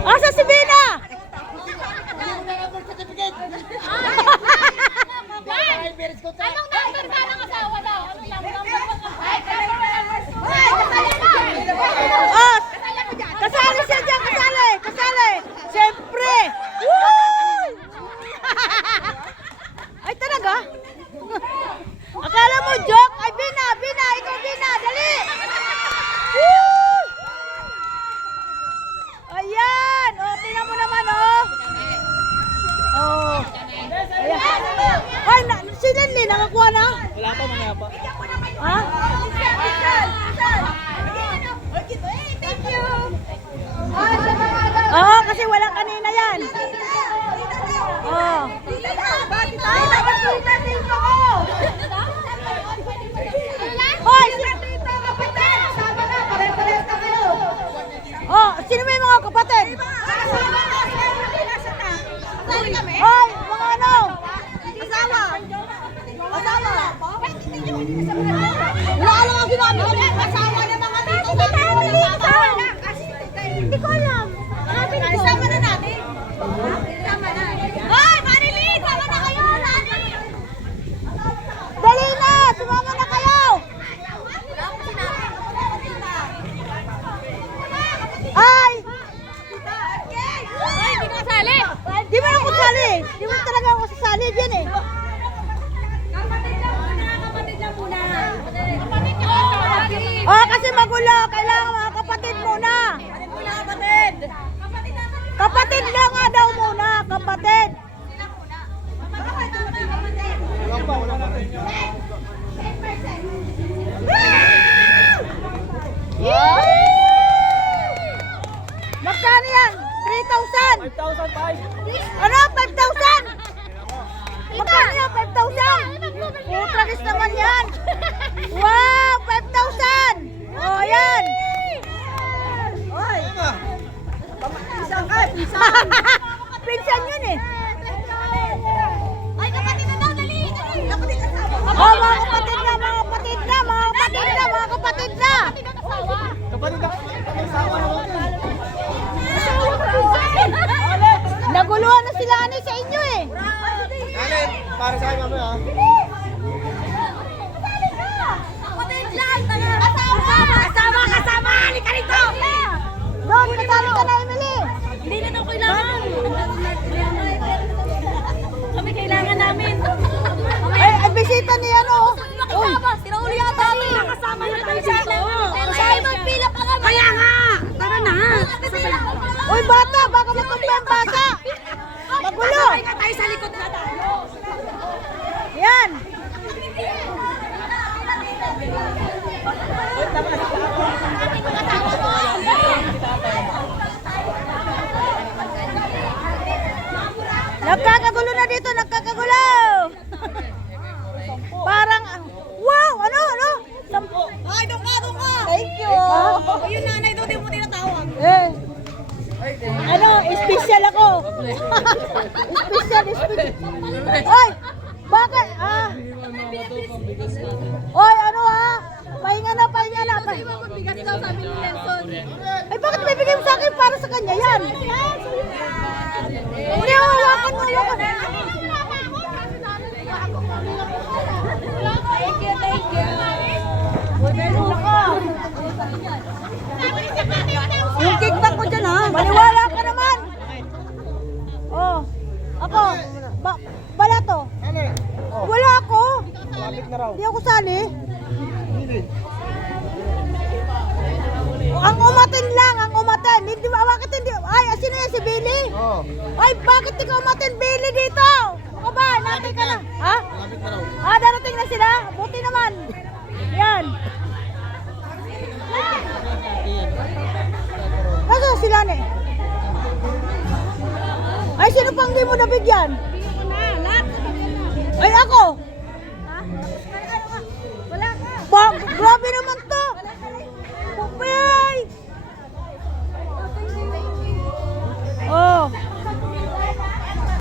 Asa si Bina? Anong number ka ng asawa daw? Anong number? Oh, kasali siya dyan, kasali, kasali. Siyempre. Woo! Ay, talaga? Akala mo joke? Ay, Bina, Bina, ikaw Bina, dali. Woo! Ayan, oh, tingnan mo naman, oh. Oh. Ayan. Ay, si Lenny, nakakuha na? Wala pa, mamaya pa. Ha? Thank you. Oo, kasi wala kanina yan. Oo. Hoy, oh, sino may mga kapatid? Hoy, mga ano? Asawa. Asawa. Wala alam ang sinabi ko. Asawa na mga tito. Hindi ko alam. Sama na natin. Sama na. Hoy, Marilyn! Sama na kayo! Dali na! Sumama na kayo! Ay! Ay, hindi ka kasali. Di mo ako sali! Di mo talaga ako sasali dyan eh. Kapatid lang muna. Kapatid ka kasali. Oh, kasi magulo. Kailangan mga kapatid muna. Kapatid. Kapatid lang nga daw muna. Kapatid. Wala pa, wala na. Magkano yan? 3,000. 5,005. Ano? 5,000? Magkano yan? 5,000? Utragis naman yan. Wow! 5,000! Oh, yan! Oy! Pisang ka! Pisang! Pinsan yun eh! Ay, kapatid na daw, dali. Kapatid kasama. Oh, mga kapatid na! Mga kapatid na! Mga kapatid na! Mga kapatid na! Kapatid ang asawa. Kapatid na, asawa naman. Naguluhan na sila ani sa inyo eh! Alin, para sa akin mamaya. Kapatid lang. Kasama. Kasama, kasama. Halika rito. Doon, kasali ka na, Emily! Hindi na daw kailangan. Kami kailangan namin. Ay, bisita ni ano! Uy! Sinauli yata kami. Nakasama na tayo sa Ay, magpila pa kami. Kaya nga. Tara na. Uy, bata! Baka matumba ang bata! Magulo! Sabay nga tayo sa likod na tayo. Yan! Nagkakagulo na dito! Nagkakagulo! Parang... Wow! Ano? Ano? Ay, doon ka. Thank you! Yung nanay doon, di mo tinatawag. Eh! Ano? Special ako! Special! Oy! Bakit? Oy, ano ha? Pahinga na, pahinga na. Bigat daw, sabi ni Nelson. Ay, bakit may bigay mo sa akin para sa kanya yan? Hindi, hawakan mo, hawakan. Thank you, thank you. Yung kickback ko dyan ha. Maniwala ka naman. Oh, ako. Bala to. Wala ako. Balik na raw. Hindi ako sali. Ang umatin lang, ang umatin. Hindi ba, bakit hindi? Ay, sino yan si Billy? Oo. Ay, bakit di ka umatin Billy dito? Ako ba, natin ka na. Ha? Malapit na raw. Ah, darating na sila? Buti naman. Yan. Kaso sila na eh. Ay, sino pang di mo nabigyan? Ay, ako.